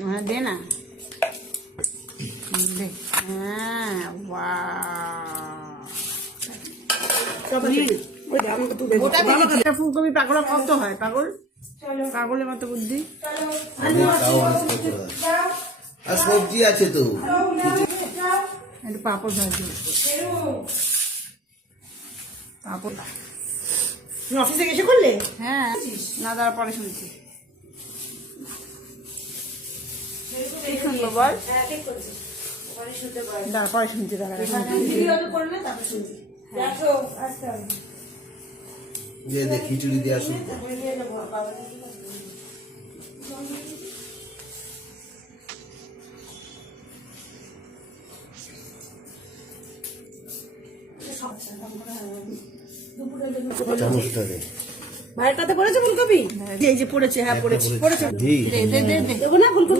হ্যাঁ দে না, দে। হ্যাঁ ফুলকপি পাকোড়া কত হয়? পাগল, পাগলের মতো বুদ্ধি। আর সবজি আছে তো, একটু পাঁপড় ভাজি, পাঁপড়। তুমি অফিসে এসে করলে? হ্যাঁ, না দাঁড়া পরে শুনছি। কি শুনবো বল? দাঁড়া পরে শুনছি, দাঁড়া। খিচুড়ি দিয়ে আসুন। ভাইয়ের কাছে পড়েছে ফুলকপি? এই যে পড়েছে, হ্যাঁ পড়েছে, পড়েছে। দে দে দে দে। দেবো না ফুলকপি?